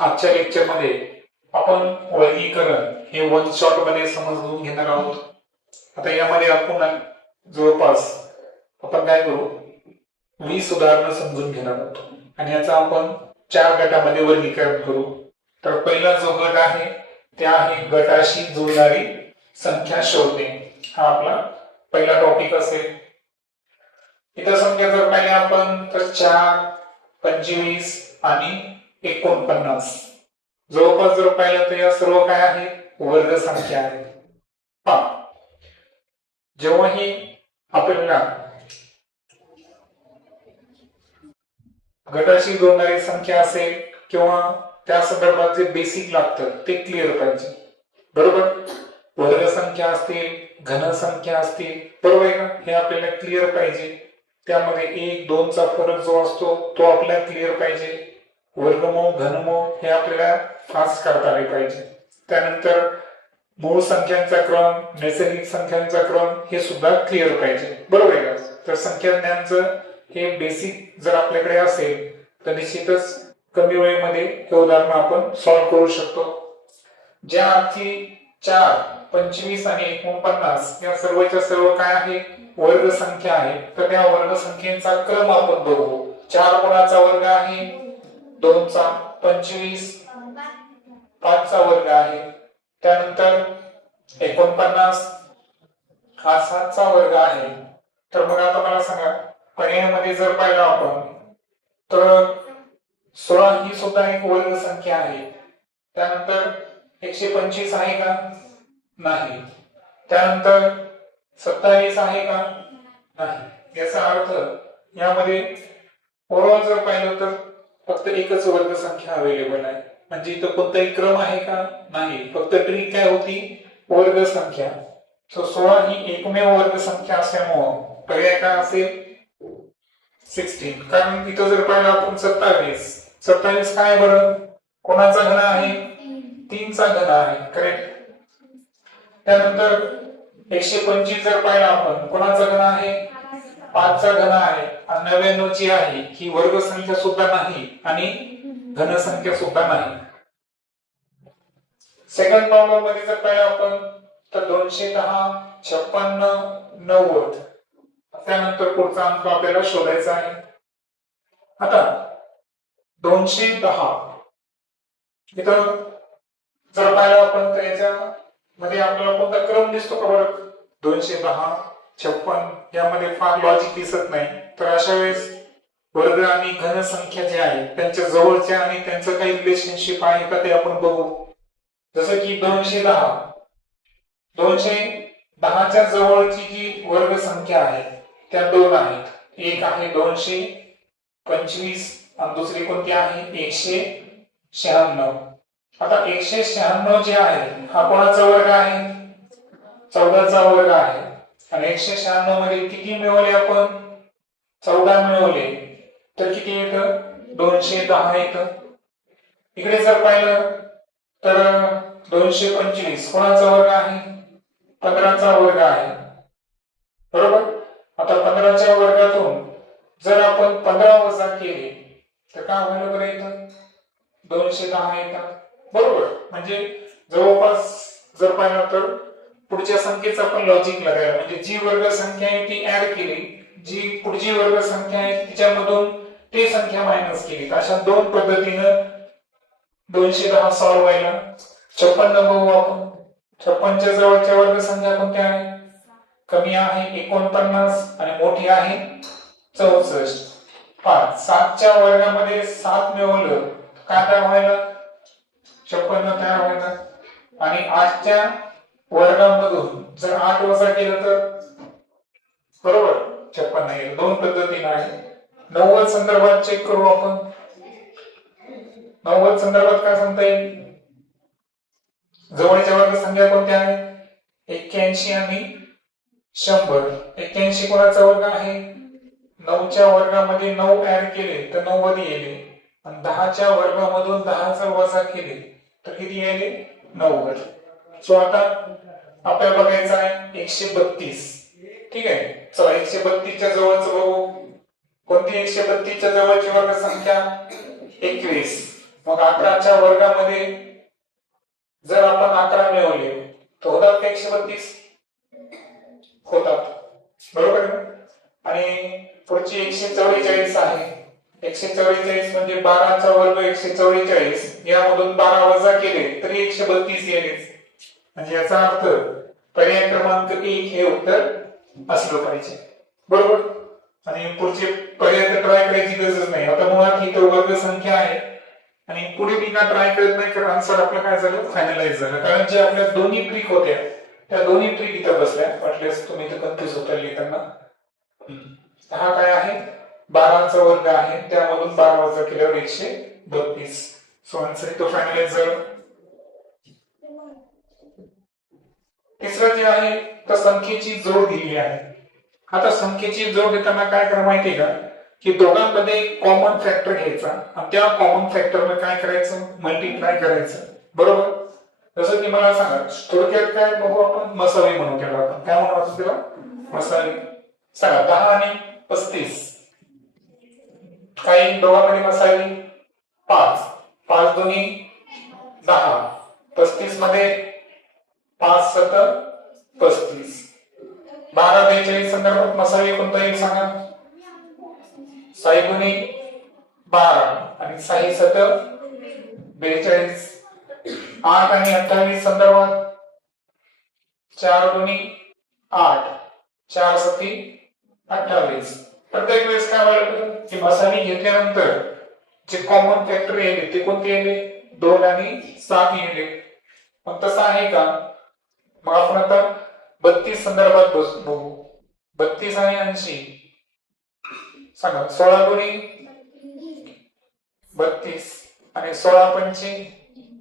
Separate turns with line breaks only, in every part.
आजच्या लेक्चरमध्ये आपण वर्गीकरण हे वन शॉटमध्ये समजून घेणार आहोत. आता यामध्ये आपण जवळपास आपण काय करू? वीस उदाहरणं समजून घेणार आहोत. आणि याचा आपण चार गटामध्ये वर्गीकरण करू. तर पहिला जो गट आहे ते आहे गटाशी जुळणारी संख्या शोधणे. हा आपला पहिला टॉपिक असेल. इतर संख्या जर पाहिल्या आपण तर चार पंचवीस आणि एकोणपन्नास जवळपास जर पाहिलं तर या सर्व काय आहे? वर्ग संख्या आहे. हा जेव्हाही आपल्याला गटाशी जोडणारी संख्या असेल किंवा त्या संदर्भात जे बेसिक लागतं ते क्लिअर पाहिजे. बरोबर? वर्ग संख्या असतील घन संख्या असतील बरोबर आहे ना? हे आपल्याला क्लिअर पाहिजे. त्यामध्ये एक दोनचा फरक जो असतो तो आपल्याला क्लिअर पाहिजे. वर्गमूळ घनमूळ हे आपल्याला फास्ट करता आले पाहिजे. त्यानंतर मूळ संख्यांचा क्रम नैसर्गिक संख्यांचा क्रम हे सुद्धा क्लिअर पाहिजे. बरोबर आहे का? तर संख्याज्ञानचं हे बेसिक जर आपल्याकडे असेल तर निश्चितच कमी वेळेमध्ये हे उदाहरण आपण सॉल्व्ह करू शकतो. ज्या अर्थी चार पंचवीस आणि एकोणपन्नास या सर्वच्या सर्व काय आहे? वर्ग संख्या आहे. तर त्या वर्ग संख्येचा क्रम आपण बघू. चार कोणाचा वर्ग आहे? दोनचा पंचवीस पाचचा वर्ग आहे. त्यानंतर एकोणपन्नास हा सातचा वर्ग आहे. तर मग आता मला सांगा पर्यायामध्ये जर पाहिलं आपण तर सोळा ही सुद्धा एक वर्ग संख्या आहे. त्यानंतर एकशे पंचवीस आहे का? नाही. त्यानंतर सत्तावीस आहे का? नाही. याचा अर्थ यामध्ये ओव्हरऑल जर पाहिलं तर फक्त एकच वर्ग संख्या अवेलेबल आहे. म्हणजे इथं कोणताही क्रम आहे का? नाही. फक्त ट्रिक काय होती? वर्ग संख्या सो सोळा ही एकमेव वर्ग संख्या असल्यामुळं पर्याय काय असेल? सिक्स्टीन कारण इथं जर पाहिलं आपण सत्तावीस. सत्तावीस काय बरं? कोणाचा घन आहे? तीनचा घन आहे. करेक्ट त्यानंतर एकशे पंचवीस जर पाहिलं आपण कोणाचा घन आहे? पाचचा घन आहे आणि नव्याण्णव आहे. ही वर्ग संख्या सुद्धा नाही आणि घन संख्या सुद्धा नाही. सेकंड प्रॉब्लेममध्ये जर पाहिलं आपण तर दोनशे दहा छप्पन्न नव्वद. त्यानंतर पुढचा अंक आपल्याला शोधायचा आहे. आता दोनशे दहा. इथं जर पाहिलं आपण तर याच्या मध्ये आपल्याला कोणता क्रम दिसतो का बरं? दोनशे दहा. छप्पन यामध्ये फार लॉजिक दिसत नाही. तर अशा वेळेस वर्ग आणि घन संख्या जे आहे त्यांच्या जवळच्या आणि त्यांचं काही रिलेशनशिप आहे का ते आपण बघू. जसं की दोनशे दहा. दोनशे दहाच्या जवळची जी वर्ग संख्या आहे त्या दोन आहेत. एक आहे दोनशे पंचवीस आणि दुसरी कोणती आहे? एकशे शहाण्णव. आता एकशे शहाण्णव जे आहे हा कोणाचा वर्ग आहे? चौदाचा वर्ग आहे. आणि एकशे शहाण्णवमध्ये किती मिळवले आपण? चौदा मिळवले. तर किती येतं? दोनशे दहा येत. इकडे जर पाहिलं तर दोनशे पंचवीस. कोणाचा वर्ग आहे? पंधराचा वर्ग आहे. बरोबर? आता पंधराच्या वर्गातून जर आपण पंधरा वजा केले तर काय होईल बरं येतं दोनशे दहा येतात. बरोबर. म्हणजे जवळपास जर पाहिलं तर पुढच्या संख्येचं आपण लॉजिक लागायला म्हणजे जी वर्ग संख्या आहे ती ऍड केली जी पुढची वर्ग संख्या आहे तिच्यामधून ते संख्या मायनस केली. अशा दोन पद्धतीनं दोनशे दहा सॉल्व्ह व्हायला. छप्पन्न बघू आपण छप्पनच्या जवळच्या वर्ग संख्या कोणत्या आहे कमी आहे एकोणपन्नास आणि मोठी आहे चौसष्ट. पाच. सातच्या वर्गामध्ये सात मिळवलं काय तयार व्हायला? छप्पन्न तयार व्हायला. आणि आठच्या वर्णांमधून जर आठ वजा केलं तर? बरोबर. छप्पन्न येईल दोन पद्धतीने आहे. नव्वद संदर्भात चेक करू आपण. नव्वद संदर्भात काय सांगता येईल? जवळच्या वर्ग संख्या कोणत्या आहेत? एक्क्याऐंशी आणि शंभर. एक्क्याऐंशी कोणाचा वर्ग आहे? नऊच्या वर्गामध्ये नऊ ऍड केले तर नव्वद येले आणि दहाच्या वर्गामधून दहाचा वजा केले तर किती यायले नव्वद. सो आता आपल्याला बघायचं आहे एकशे बत्तीस. ठीक आहे? चला एकशे बत्तीसच्या जवळच बघू. कोणती एकशे बत्तीसच्या जवळची वर्ग संख्या एकवीस. मग अकराच्या वर्गामध्ये जर आपण अकरा मिळवले तर होतात का एकशे बत्तीस? होतात. बरोबर? आणि पुढची एकशे चव्वेचाळीस आहे. एकशे चव्वेचाळीस म्हणजे बाराचा वर्ग एकशे चव्वेचाळीस. यामधून बारा वजा केले तरी एकशे बत्तीस येणेच म्हणजे याचा अर्थ पर्याय क्रमांक एक हे उत्तर असलं पाहिजे बरोबर? आणि पुढचे पर्याय तर ट्राय करायची गरजच नाही. आता मुळात ही तर वर्ग संख्या आहे. आणि पुढे मी का ट्राय करत नाही? कारण आन्सर आपलं काय झालं? फायनलाइज झालं. कारण जे आपल्या दोन्ही ट्रिक होत्या त्या दोन्ही ट्रिक इथं बसल्या. वाटल्यास तुम्ही इथं कन्फ्युज होता लिहिताना. हा काय आहे? बाराचा वर्ग आहे. त्यामधून बारा वजा केल्यावर एकशे बत्तीस. सो आन्सर इथं फायनलाइज झालं. तिसरं जे आहे तर संख्येची जोड दिली आहे. आता संख्येची जोड देताना काय करा माहितीये का? की दोघांमध्ये कॉमन फॅक्टर घ्यायचा आणि त्या कॉमन फॅक्टरला काय करायचं? मल्टिप्लाय करायचं. बरोबर? जसं की मला सांगा थोडक्यात काय बघू आपण? मसाले म्हणून केला आपण काय म्हणू आपण त्याला मसाले. सांगा दहा आणि पस्तीस. काही दोघांमध्ये मसाले? पाच. पाच दोन्ही दहा. पस्तीसमध्ये पाच सत्तर पस्तीस. बारा बेचाळीस संदर्भात मसाले कोणता येईल सांगा? साई गुणी बारा आणि साई सत बेचाळीस. आठ आणि अठ्ठावीस संदर्भात चार गुणी आठ चार सती अठ्ठावीस. प्रत्येक वेळेस काय व्हायला की मसाले घेतल्यानंतर जे कॉमन फॅक्टर येले ते कोणते येले दोन आणि सात येले मग तसं आहे का? मग आपण आता बत्तीस संदर्भात बस बघू. बत्तीस आणि ऐंशी. सांगा सोळा गुणी बत्तीस आणि सोळा पंची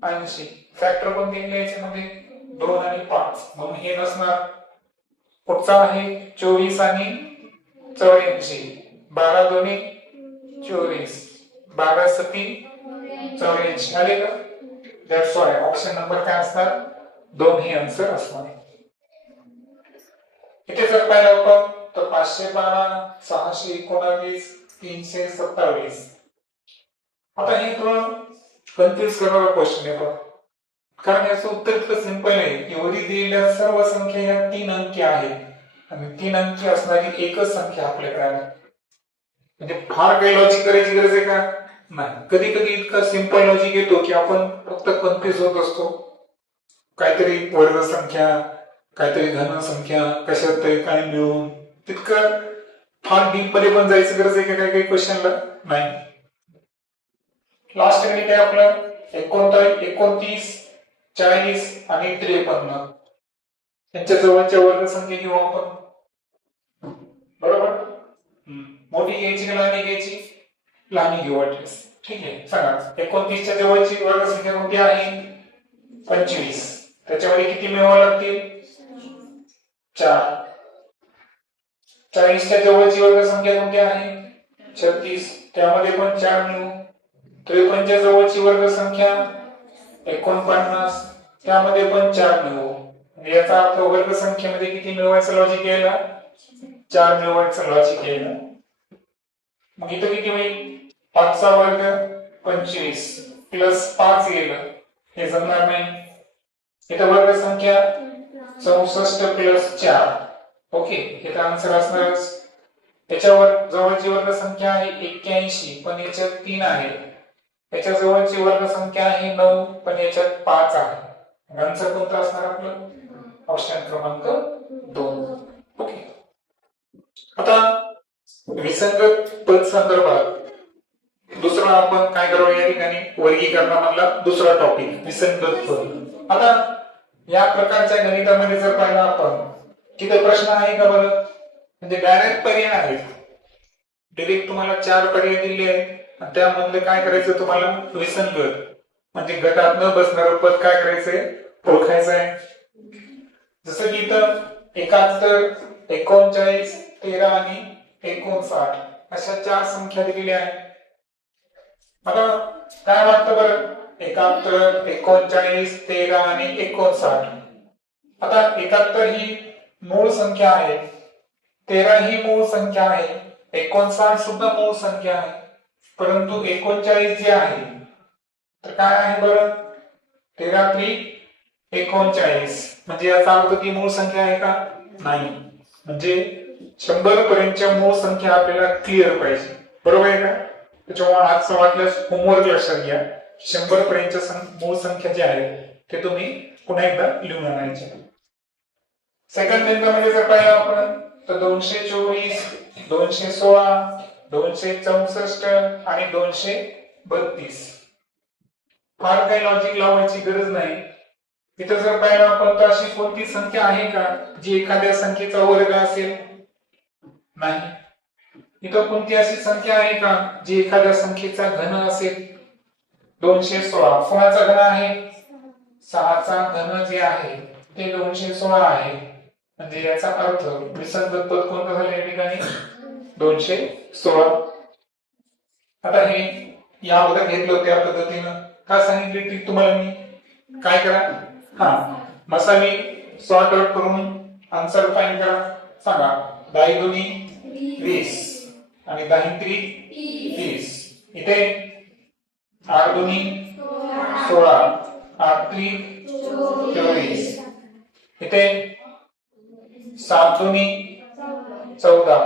ऐंशी. फॅक्टर कोणते याच्यामध्ये म्हणजे? दोन आणि पाच. म्हणून हे नसणार. पुढचा आहे चोवीस आणि चौऱ्याऐंशी. बारा दोन्ही चोवीस. बारा सती चौऱ्याऐंशी. आले का? दॅट्स वाय ऑप्शन नंबर काय असणार? दोन हे आन्सर असणार. इथे जर पाहिलं आपण तर पाचशे बारा सहाशे एकोणावीस तीनशे सत्तावीस. आता हे थोडं कन्फ्युज करणारा क्वेश्चन आहे पण कारण याचं उत्तर इतकं सिंपल आहे. की वरील दिलेल्या सर्व संख्या या तीन अंकी आहेत. आणि तीन अंकी असणारी एकच संख्या आपल्याकडे आहे. म्हणजे फार काही लॉजिक करायची गरज आहे का? नाही. कधी कधी इतका सिंपल लॉजिक येतो की आपण फक्त कन्फ्युज होत असतो. काहीतरी वर्ग संख्या काहीतरी धन संख्या कशात तरी काय मिळून तितकं फार डीपमध्ये पण जायचं गरज आहे का काही काही क्वेश्चनला नाही. लास्ट गणित आहे आपलं? एकोणताळीस एकोणतीस चाळीस आणि त्रेपन्न. यांच्या जवळच्या वर्ग संख्या घेऊ आपण. बरोबर? मोठी घ्यायची की लहानी घ्यायची? लहानी घेऊ वाटलीस ठीक आहे सांगा. एकोणतीसच्या जवळची वर्ग संख्या कोणती आहे? पंचवीस. त्याच्यामध्ये किती मिळवावं लागतील? चार. चाळीसच्या जवळची वर्ग संख्या कोणती आहे? छत्तीस. त्यामध्ये पण चार मिळू त्रेपन्नच्या जवळची वर्ग संख्या एकोणपन्नास. त्यामध्ये पण चार मिळवू म्हणजे याचा अर्थ वर्ग संख्येमध्ये किती मिळवायचं लॉजिक यायला चार मिळवायचं लॉजिक यायला. मग इथं किती होईल? पाचचा वर्ग पंचवीस. प्लस पाच येईल हे जमणार नाही. इथं वर्ग संख्या चौसष्ट प्लस चार. ओके इथं आन्सर असणारच. त्याच्यावर जवळची वर्ग संख्या आहे एक्क्याऐंशी पण याच्यात तीन आहे. त्याच्या जवळची वर्ग संख्या आहे नऊ पण याच्यात पाच आहे. आन्सर कोणतं असणार आपलं? ऑप्शन क्रमांक दोन. ओके. आता विसंगत पद संदर्भात दुसरा आपण काय करू या ठिकाणी? वर्गीकरणामधला दुसरा टॉपिक विसंगत पद. आता या प्रकारच्या गणितामध्ये जर पाहिलं आपण तिथे प्रश्न आहे का बरं? म्हणजे डायरेक्ट पर्याय आहेत डिरेक्ट तुम्हाला चार पर्याय दिले आहेत. आणि त्यामधले काय करायचं तुम्हाला? विसंगत म्हणजे गटात न बसणार पद काय करायचंय? ओळखायचं आहे जसं की इथं एकाहत्तर एकोणचाळीस तेरा आणि एकोणसाठ अशा चार संख्या दिलेल्या आहेत. आता काय वाटतं बरं? एकाहत्तर एकोणचाळीस तेरा आणि एकोणसाठ. आता एकाहत्तर ही मूळ संख्या आहे. तेरा ही मूळ संख्या आहे. एकोणसाठ सुद्धा मूळ संख्या आहे. परंतु एकोणचाळीस जी आहे तर काय आहे बरं? तेरा त्री एकोणचाळीस. म्हणजे याचा अर्थ ती मूळ संख्या आहे का? नाही. म्हणजे शंभर पर्यंतच्या मूळ संख्या आपल्याला क्लिअर पाहिजे. बरोबर आहे का? त्याच्यामुळे आजचं वाटल्यास होमवर्क लक्षात घ्या. शंभर पर्यंतच्या सं- मूळ संख्या ज्या आहेत ते तुम्ही पुन्हा एकदा लिहून आणायचे. सेकंडमध्ये जर पाहिलं आपण तर दोनशे चोवीस दोनशे सोळा दोनशे चौसष्ट आणि दोनशे बत्तीस. फार काही लॉजिक लावायची गरज नाही. इथं जर पाहिलं आपण तर अशी कोणती संख्या आहे का जी एखाद्या संख्येचा वर्ग असेल? नाही. इथं कोणती अशी संख्या आहे का जी एखाद्या संख्येचा घन असेल? दोनशे सोळा. कोणाचा घन आहे. सहाचा घन जे आहे ते दोनशे सोळा आहे. म्हणजे याचा अर्थ विसंगत पद कोणतं झालं या ठिकाणी? दोनशे सोळा. आता हे या अगोदर घेतलं होतं त्या पद्धतीनं. का सांगितले ती तुम्हाला मी? काय करा? हा. मसाली सॉर्ट आउट करून आन्सर फाईन करा. सांगा. दहा दोन्ही वीस. आणि दहा त्री तीस इथे आठ दोन्ही सोळा आठ त्रिक चोवीस. इथे सात दोन्ही चौदा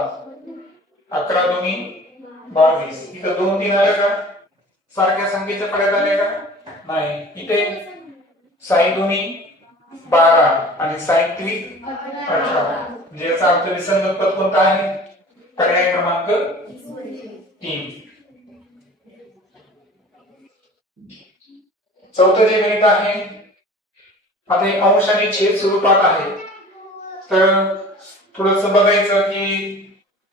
अकरा दोन्ही बावीस. इथं दोन तीन आले का? सारख्या संख्येच्या पड्यात आले का? नाही. इथे साई दोन्ही बारा आणि साई त्रिक अठरा. म्हणजे याचा अर्थ विसंगत पद कोणता आहे? पर्याय क्रमांक तीन. चौथं जे गणित आहे आता हे अंश आणि छेद स्वरूपात आहे. तर थोडस बघायचं की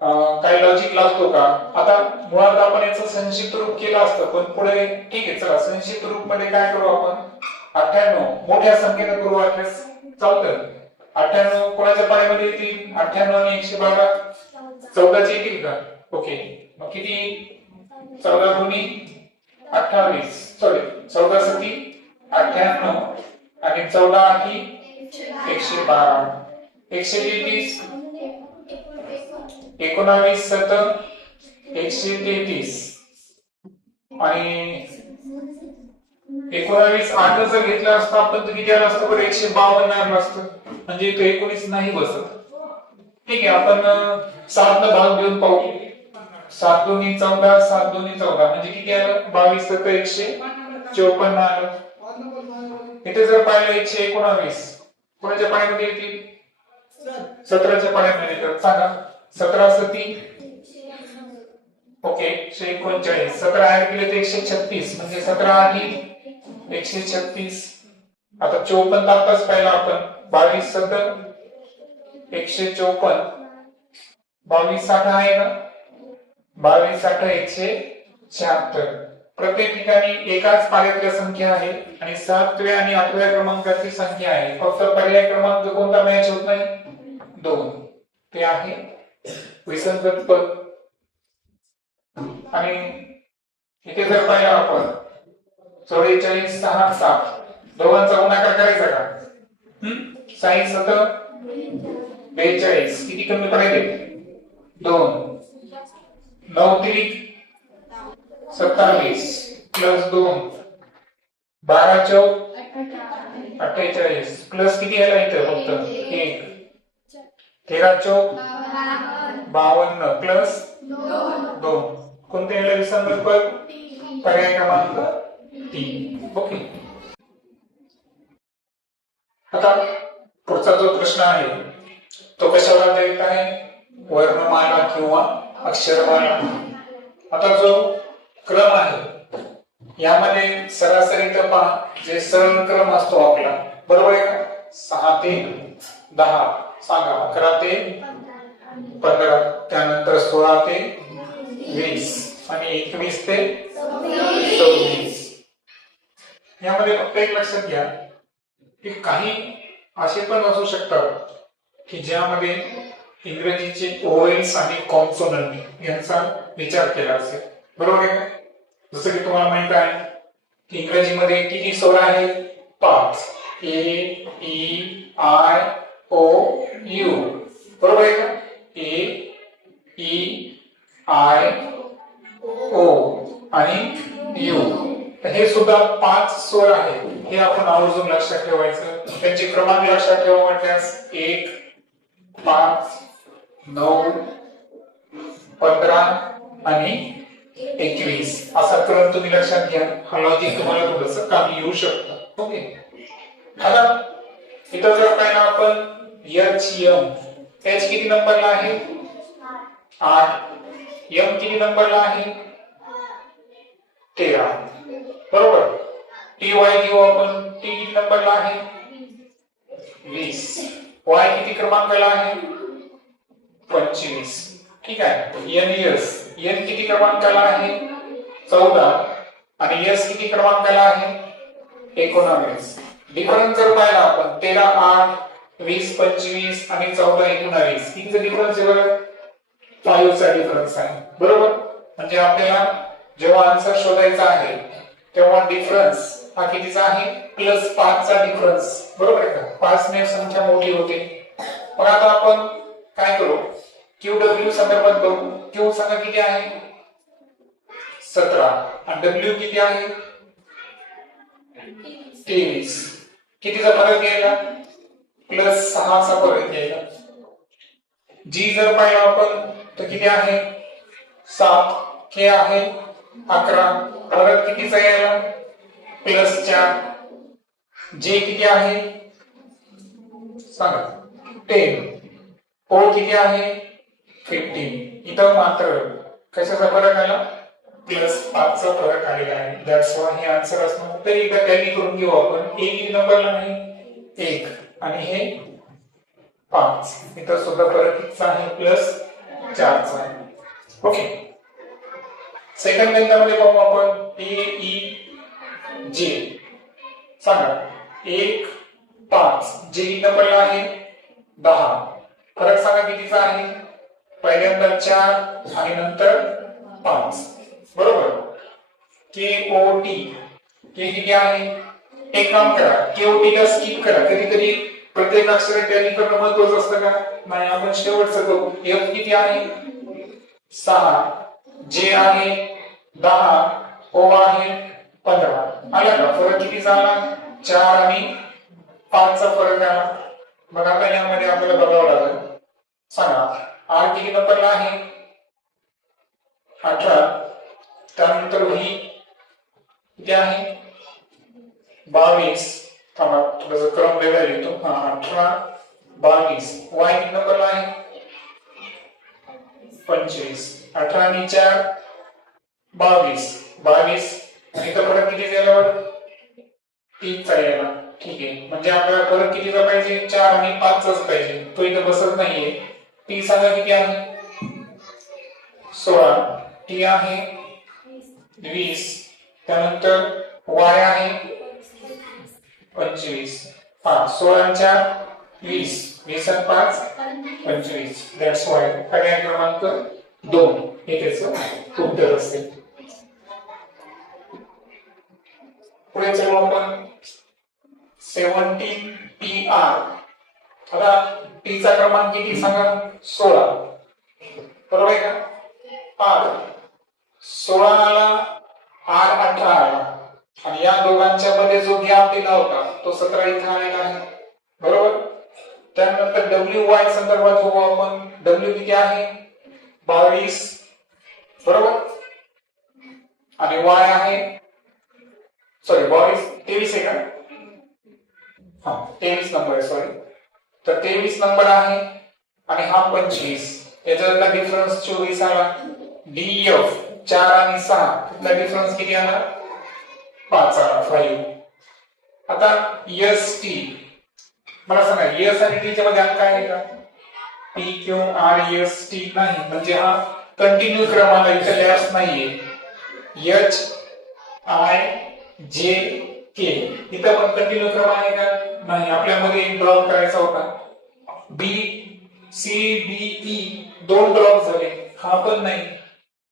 काही लॉजिक लागतो का? आता मुळात आपण याचं संक्षिप्त रूप केलं असतं पण पुढे ठीक आहे चला संक्षिप्त रूपमध्ये काय करू आपण? अठ्ठ्याण्णव मोठ्या संख्येनं करू वाटल्यास चालतं अठ्ठ्याण्णव कोणाच्या पाण्यामध्ये येतील? अठ्ठ्याण्णव आणि एकशे बारा. चौदाचे येतील का? ओके. मग किती? चौदा दोन्ही अठ्ठावीस सॉरी चौदा सती अठ्ठ्याण्णव आणि चौदा आठी एकशे बारा एकशे तेहतीस एकोणावीस सत एकशे तेहतीस आणि एकोणावीस आठ जर घेतलं असतो आपण तर किती आला असतो बरं एकशे बावन्न आला असतो म्हणजे तो एकोणीस नाही बसत. ठीक आहे आपण सात भाग घेऊन पाहू. सात दोन्ही चौदा सात दोन्ही चौदा. म्हणजे किती आलं? बावीस तर एकशे चौपन्न आलं. इथे जर पाहिलं एकशे एकोणावीस कोणाच्या पाण्यामध्ये येतील? सतराच्या पाण्यामध्ये येतात सांगा. सतरा सती ओके एकशे एकोणचाळीस. सतरा ऍड केले तर एकशे छत्तीस. म्हणजे सतरा आणि एकशे छत्तीस. आता चौपन्न आताच पाहिलं आपण. बावीस सत एकशे चौपन्न. बावीस साठ आहे का बावीस साठ एकशे शहात्तर. प्रत्येक ठिकाणी एकाच पाड्यातल्या संख्या आहे आणि सातव्या आणि आठव्या क्रमांकाची संख्या आहे. फक्त पर्याय क्रमांक कोणता मॅच होत नाही? दोन. ते आहे विसंगत पद. आणि इथे जर पाहिलं आपण चौवेचाळीस सहा सात. दोघांचा गुणाकार करायचा का? साई सत बेचाळीस. किती कमी पडायचे? दोन. नऊ त्रिक सत्तावीस प्लस दोन बारा चौक अठ्ठेचाळीस. प्लस किती आला इथं फक्त? एक. तेरा चौक बावन्न. प्लस दोन. कोणते याला विसंगत पद पर्याय क्रमांक तीन. ओके. आता पुढचा जो प्रश्न आहे तो कशावर आधारित आहे? वर्णमाला किंवा अक्षरमाला आता जो क्रम आहे यामध्ये सरासरी तर जे सरळ क्रम असतो आपला बरोबर आहे का? सहा ते दहा सांगा अकरा ते पंधरा त्यानंतर सोळा ते वीस आणि एकवीस ते सव्वीस. यामध्ये फक्त एक लक्षात घ्या की काही असे पण असू शकतात की ज्यामध्ये इंग्रजीचे ओएल्स आणि कॉन्सोनंट यांचा विचार केला असेल. बरोबर आहे का? जसं की तुम्हाला माहीत आहे की इंग्रजीमध्ये किती स्वर आहेत पाच. A E I O U. बरोबर आहे का? ए ई आय ओ आणि यू. हे सुद्धा पाच स्वर आहेत हे आपण आवर्जून लक्षात ठेवायचं. त्यांचे क्रमांक लक्षात ठेवा म्हटल्यास एक पाच नऊ पंधरा आणि एकवीस. असा क्रम तुम्ही लक्षात घ्या. हळदी तुम्हाला थोडस कामी येऊ शकतं. ओके आता इथं जर पाहिलं आपण एच एम एच किती नंबरला आहे? आठ. एम किती नंबरला आहे? तेरा. बरोबर? टी वाय घेऊ आपण. टी किती नंबरला आहे? वीस. वाय किती क्रमांकाला आहे? पंचवीस. ठीक आहे. एन एस एन किती क्रमांकाला आहे? चौदा. आणि एस किती क्रमांकाला आहे? एकोणावीस. डिफरन्स जर पाहिला आपण तेरा आठ वीस पंचवीस आणि चौदा एकोणावीस. कितीचा डिफरन्स जेव्हा बरं? फाईव्हचा डिफरन्स आहे. बरोबर? म्हणजे आपल्याला जेव्हा आन्सर शोधायचा आहे तेव्हा डिफरन्स हा कितीचा आहे? प्लस पाचचा डिफरन्स बरोबर आहे का? पाच ने संख्या मोठी होते. मग आता आपण काय करू? क्यू डब्ल्यू संदर्भात बघू. क्यू सांगा किती आहे? सतरा. आणि डब्ल्यू किती आहे? तेवीस कितीचा फरक यायला प्लस सहाचा फरक यायला जी जर पाहिलं आपण, तर किती आहे? सात. के आहे? अकरा. फरक कितीचा यायला? प्लस चार. जे किती आहे? सांगा. टेन ओ किती आहे? फिफ्टीन इथं मात्र कशाचा फरक आला? प्लस पाचचा फरक आलेला आहे. दॅट्स वाय हे आन्सर असणार तरी एकदा टॅली करून घेऊ आपण. एक किती नंबरला आहे एक. आणि हे पाच. इथं सुद्धा फरक कितीचा आहे? प्लस चारचा आहे. ओके सेकंड गणितामध्ये पाहू आपण. ए ई जे सांगा. एक पाच. जे e नंबरला आहे दहा. फरक सांगा कितीचा आहे? पहिल्यांदा चार आणि नंतर पाच. बरोबर? के ओ टी के किती आहे? एक काम करा. के ओ टी ला स्किप करा. कधी कधी प्रत्येक अक्षर टॅली करणं महत्वाचं असतं का? नाही आपण शेवटचं करू. एफ किती आहे? सहा. जे आहे दहा. ओ आहे पंधरा. आला का फरक किती झाला? चार आणि पाचचा फरक आला मग आता यामध्ये आपल्याला बघावं लागेल. सांगा आर किती नंबरला आहे. अठरा त्यानंतर वही किती आहे. बावीस. थांबा थोडस क्रम वेगळा लिहितो. हा अठरा बावीस. वाय किती नंबरला आहे. पंचवीस. अठरा आणि चार बावीस. बावीस. आणि इथं फरक किती झाल्यावर तीनचा यायला ठीक आहे. म्हणजे आपल्याला फरक कितीचा पाहिजे? चार आणि पाचचाच पाहिजे. तो इथं बसत नाहीये. टी सांगा किती आहे सोळा. टी आहे वीस. त्यानंतर वाय आहे पंचवीस. हा सोळाच्या वीस. वीस आणि पाच पंचवीस. दॅट्स वाय पर्याय क्रमांक दोन. हे त्याच उत्तर असेल. पुढे चलो आपण. सेवन्टीन पी आर आता टीचा क्रमांक किती सांगा? सोळा. बरोबर आहे का? आर सोळा आला आर अठरा आला. आणि या दोघांच्या मध्ये जो गॅप दिला होता तो सतरा इथं आलेला आहे. बरोबर? त्यानंतर डब्ल्यू वाय संदर्भात बघू आपण. डब्ल्यू किती आहे? बावीस. बरोबर? आणि वाय आहे? सॉरी बावीस. तेवीस आहे का? हा तेवीस नंबर आहे सॉरी तर तेवीस नंबर आहे. आणि हा पंचवीस. याच्यातला डिफरन्स चोवीस आला डी एफ चार आणि सहा. त्यातला डिफरन्स किती आला पाच आला फाईव्ह आता एस टी मला सांगा एस आणि टी मध्ये अंक आहे का? P Q R S T नाही. म्हणजे हा कंटिन्यू क्रम आला इथे लॅप्स नाहीये. एच आय जे के इथं पण कंटिन्यू क्रम आहे का? नाही. आपल्यामध्ये एक ड्रॉप करायचा होता. बी सी डी ई दोन ड्रॉप झाले हा पण नाही.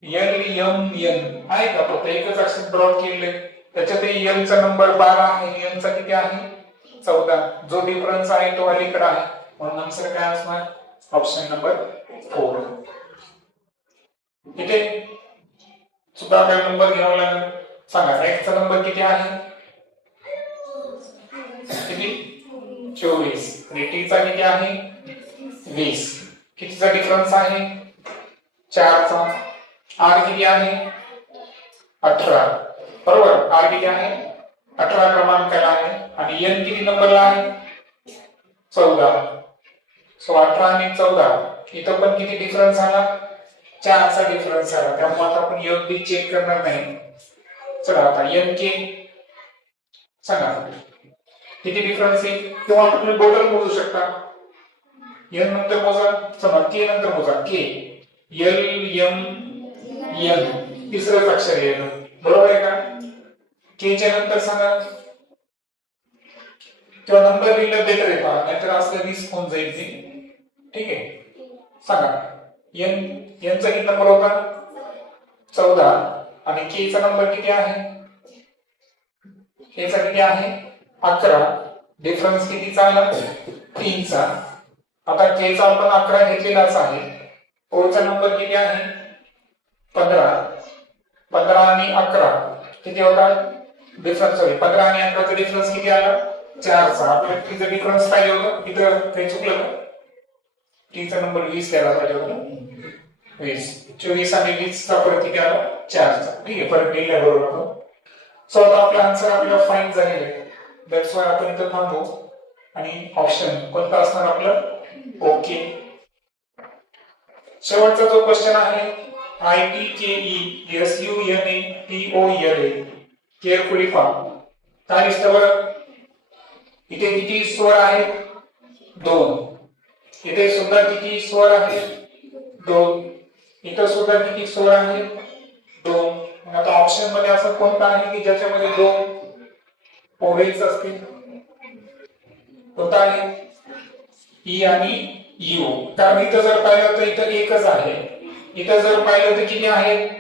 एल एम एन आहे का? फक्त एकच अक्षर ड्रॉप केले त्याच्यात एल चा नंबर बारा आहे. एन चा किती आहे? चौदा. जो डिफरन्स आहे तो अलीकडे आहे. म्हणून आन्सर काय असणार? ऑप्शन नंबर फोर इथे सुद्धा काय नंबर घ्यावा लागेल. सांगा एक्सचा नंबर किती आहे? किती? चोवीस. आणि टीचा किती आहे? वीस. कितीचा डिफरन्स आहे? चारचा. आर किती आहे? अठरा. बरोबर? आर किती आहे? अठरा क्रमांकाला आहे. आणि एन किती नंबरला आहे? चौदा. सो अठरा आणि चौदा. इथं पण किती डिफरन्स आला? चारचा डिफरन्स आला. त्यामुळे आता आपण एन बी चेक करणार नाही. चला आता एन के. सांगा. किती डिफरन्स आहे? किंवा तुम्ही बोटल मोजू शकता. एन नंतर मोजा चला के नंतर मोजा के एल एम एन तिसरंच अक्षर आहे बरोबर आहे का केच्या नंतर सांगा किंवा नंबर लिहिलं बेटर आहे पहा नाहीतर असलं वीस होऊन जाईल ती ठीक आहे सांगा एन यांचा किती नंबर होता चौदा आणि के चा नंबर किती आहे के चा किती आहे अकरा डिफरन्स कितीचा आला तीनचा आता के चा आपण अकरा घेतलेलाच आहे. ओचा नंबर किती आहे? पंधरा. पंधरा आणि अकरा. किती होता? डिफरन्स सॉरी पंधरा आणि अकराचा डिफरन्स किती आला? चारचा. आपल्याला तिचा डिफरन्स पाहिजे होतं? इथं काही चुकलं का? टीचा नंबर वीस द्यायला पाहिजे होता. वीस. चोवीस आणि वीसचा फरक किती आला? चारचा. ठीक आहे फरक लिहिला बरोबर आपण. सो आता आपला आन्सर आपल्याला फाईन झालेला आहे. दॅट्स वाय आपण इथं थांबू. आणि ऑप्शन कोणता असणार आपलं? ओके. शेवटचा जो क्वेश्चन आहे I T K E S U N A T O L A carefully form काय दिसतं बरं? इथे किती स्वर आहेत? दोन. इथे सुद्धा किती स्वर आहेत? दोन. इथं सुद्धा किती स्वर आहेत? दोन. मग आता ऑप्शनमध्ये असं कोणतं आहे की ज्याच्यामध्ये दोन ओवेल्स असतील? कोणता आहे? ई आणि यू. कारण इथं जर पाहिलं तर इथं एकच आहे. इथं जर पाहिलं तर किती आहेत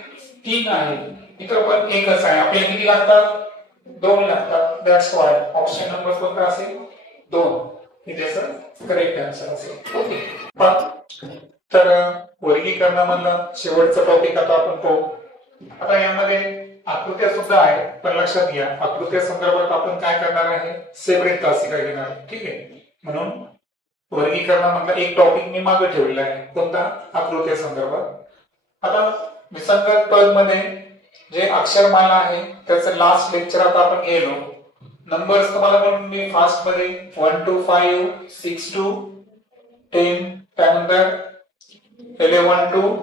तीन आहेत इथं पण एकच आहे. आपल्याला किती लागतात? दोन लागतात. दॅट्स वाय ऑप्शन नंबर कोणता असेल? दोन. हे त्याचं करेक्ट आन्सर असेल. ओके तर वर्गीकरणामधलं शेवटचं टॉपिक आता आपण पाहू. आता यामध्ये आकृत्या सुद्धा आहे पण लक्षात घ्या. आकृत्या संदर्भात आपण काय करणार आहे? सेपरेट तासिका घेणार ठीक आहे? म्हणून वर्गीकरणामधला एक टॉपिक मी मागे ठेवलेला आहे. कोणता? आकृत्या संदर्भात. आता विसंगत पदमध्ये जे अक्षरमाला आहे त्याचं लास्ट लेक्चर आता आपण गेलो. नंबर्स तुम्हाला म्हणून मी फास्टमध्ये one to five six to ten त्यानंतर eleven to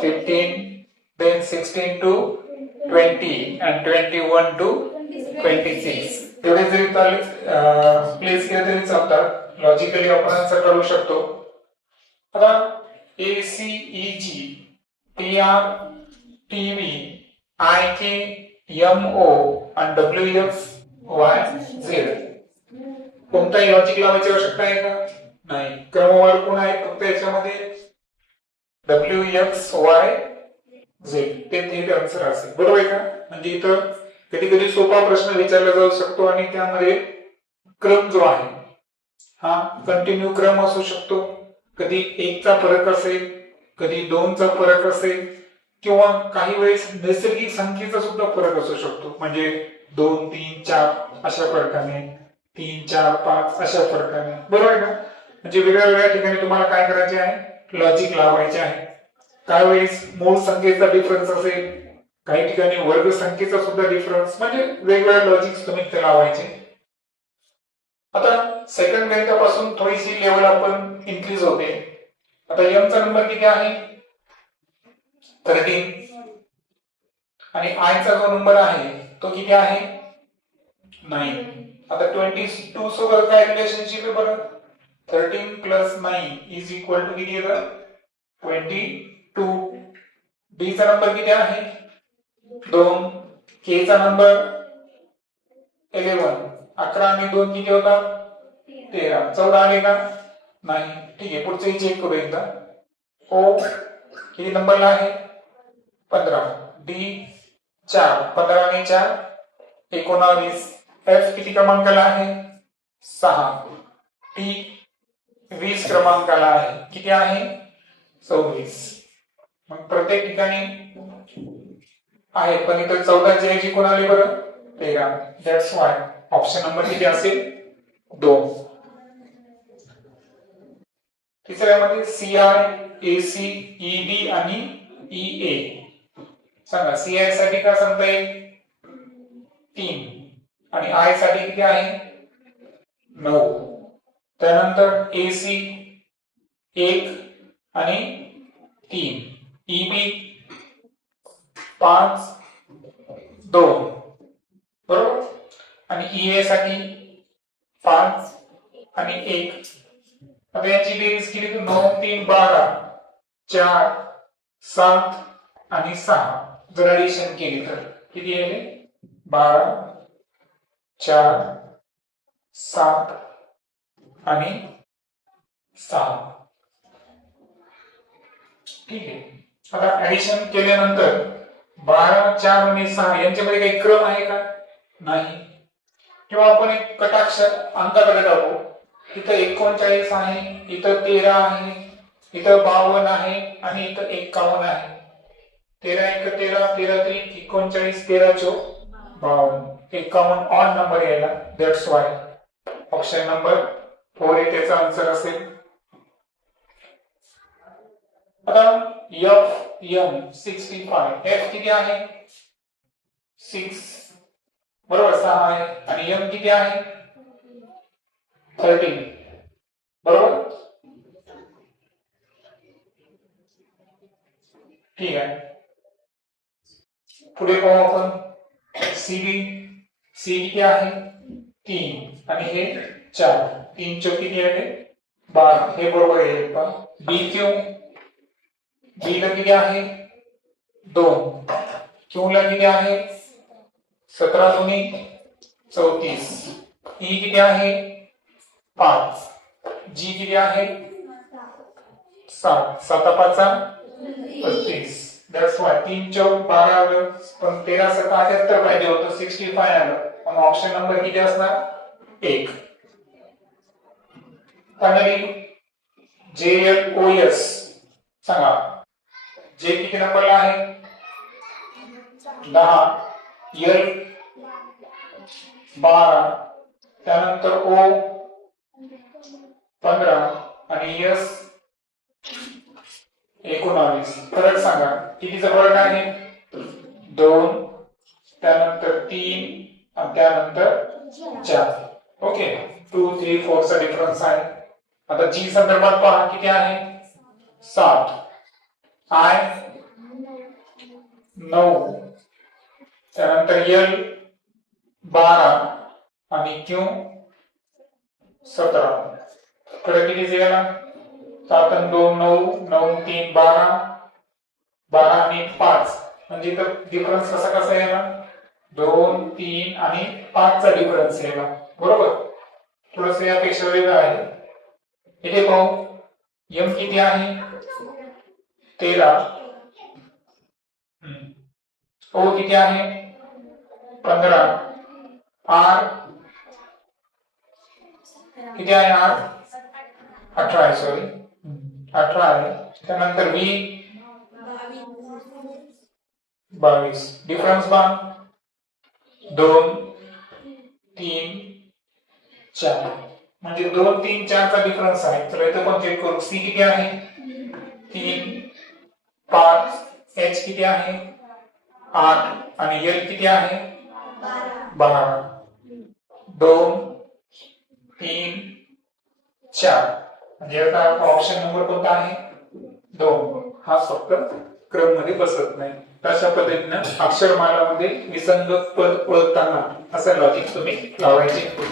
fifteen then sixteen to twenty and twenty one to twenty six तेवढे जरी प्लेस केले तरी चालतात. लॉजिकली आपण आन्सर करू शकतो. आता A C E G T R T V I K M O आणि डब्ल्यू एफ वाय झेड कोणताही लॉजिक लावायची आवश्यकता आहे का? नाही. क्रमवार कोण आहे? फक्त याच्यामध्ये डब्ल्यू एक्स वाय झेड ते थेट आन्सर असेल. बरोबर आहे का? म्हणजे इथं कधी कधी सोपा प्रश्न विचारला जाऊ शकतो आणि त्यामध्ये क्रम जो आहे हा कंटिन्यू क्रम असू शकतो. कधी एकचा फरक असेल कधी दोनचा फरक असेल किंवा काही वेळेस नैसर्गिक संख्येचा सुद्धा फरक असू शकतो. म्हणजे दोन तीन चार अशा फरकाने तीन चार पाच अशा फरकाने. बरोबर आहे का म्हणजे वेगळ्या वेगळ्या ठिकाणी तुम्हाला काय करायचे आहे? लॉजिक लावायचे आहे. काही वेळेस मूळ संख्येचा डिफरन्स असेल? काही ठिकाणी वर्ग संख्येचा सुद्धा डिफरन्स म्हणजे वेगवेगळ्या लॉजिक्स तुम्ही ते लावायचे. आता सेकंड गणितापासून थोडीशी लेवल आपण इन्क्रीज होते. आता एमचा नंबर किती आहे? थर्टीन आणि आयचा जो नंबर आहे तो किती आहे? नाईन आता ट्वेंटी टू सोबत काय रिलेशनशिप आहे बरं? Thirteen plus nine is equal to किती येतं? ट्वेंटी टू डी चा नंबर किती आहे? दोन. के चा नंबर इलेवन अकरा आणि दोन किती होता? तेरा. चौदा आले का नाही. ठीक आहे. पुढचंही चेक करू एकदा. ओ किती नंबरला आहे? पंधरा. डी चार. पंधरा आणि चार. एकोणावीस. एफ किती क्रमांकाला आहे? सहा. टी वीस क्रमांकाला आहे. किती आहे? सव्वीस मग प्रत्येक ठिकाणी आहेत पण इथं चौदाची ऐवजी कोण आले बरं? तेरा. दॅट्स वाय ऑप्शन नंबर किती असेल? दोन. तिसऱ्यामध्ये C I A C E B आणि e, ई ए सांगा सी आयसाठी का सांगता येईल? तीन. आणि आयसाठी किती आहे? नऊ. त्यानंतर ए सी एक आणि तीन. E, ई बी पाच दोन. आणि ई ए साठी पाच आणि एक. आता याची बेरीज केली तर नऊ तीन बारा चार सात आणि सहा. जर ऍडिशन केली तर किती येईल बारा चार सात आणि सहा. ठीक आहे. आता ऍडिशन केल्यानंतर बारा चार आणि सहा यांच्यामध्ये काही क्रम आहे का? नाही. किंवा आपण एक कटाक्ष अंकाकडे टाकू. इथं एकोणचाळीस आहे इथं तेरा आहे इथं बावन्न आहे आणि इथं एक्कावन्न आहे. तेरा एक तेरा तेरा ते एकोणचाळीस तेरा चो बावन्न एक्कावन्न ऑन नंबर यायला. That's why option number four हे त्याचा आन्सर असेल. आता F M sixty five F किती आहे? सिक्स बरोबर, सहा आहे. आणि एम किती आहे? थर्टीन बरोबर? ठीक आहे. पुढे पाहू आपण. सीबी सी किती आहे? तीन. आणि हे चार. तीन चौ किती आहे? बारा. हे बरोबर आहे का बी क्यू? बी ला किती आहे? दोन. क्यू ला किती आहे? सतरा दोन्ही चौतीस. ई किती आहे? पाच. जी किती आहे? सात. साता पाचा पस्तीस. दस वाय तीन चौक बारा आलं पण तेरा सत्ता अठ्याहत्तर पाहिजे होतं. सिक्स्टी फाय आलं. पण ऑप्शन नंबर किती असणार? एक. Finally J L O S. सांगा. जे किती नंबरला आहे? दहा. एल बारा त्यानंतर ओ पंधरा आणि यस एकोणावीस. फरक सांगा. कितीचा फरक आहे? दोन त्यानंतर तीन आणि त्यानंतर चार. ओके. टू थ्री फोर चा डिफरन्स आहे. आता जी संदर्भात पहा किती आहे? सात आय नऊ. त्यानंतर एल बारा आणि क्यू सतरा. इकडे किती गेला सात दोन नऊ नऊ तीन बारा. बारा आणि पाच. म्हणजे इथं डिफरन्स कसा कसा येणार दोन तीन आणि पाचचा डिफरन्स येणार बरोबर? थोडस यापेक्षा वेगळं आहे. इथे पाहू. एम किती आहे? तेरा. हम्म. ओ किती आहे? पंधरा. आर. किती आहे आर? अठरा आहे सॉरी अठरा आहे. त्यानंतर व्ही. बावीस. डिफरन्स बा दोन तीन चार. म्हणजे दोन तीन चारचा डिफरन्स आहे. तर इथं पण चेक करू. सी किती आहे? तीन. पाच. एच किती आहे? आठ. आणि एल किती आहे? बारा. दोन तीन चार. म्हणजे आता ऑप्शन नंबर कोणता आहे? दोन. हा फक्त क्रममध्ये बसत नाही. तशा पद्धतीनं अक्षरमालामध्ये विसंग पद ओळखताना असं लॉजिक तुम्ही लावायचे.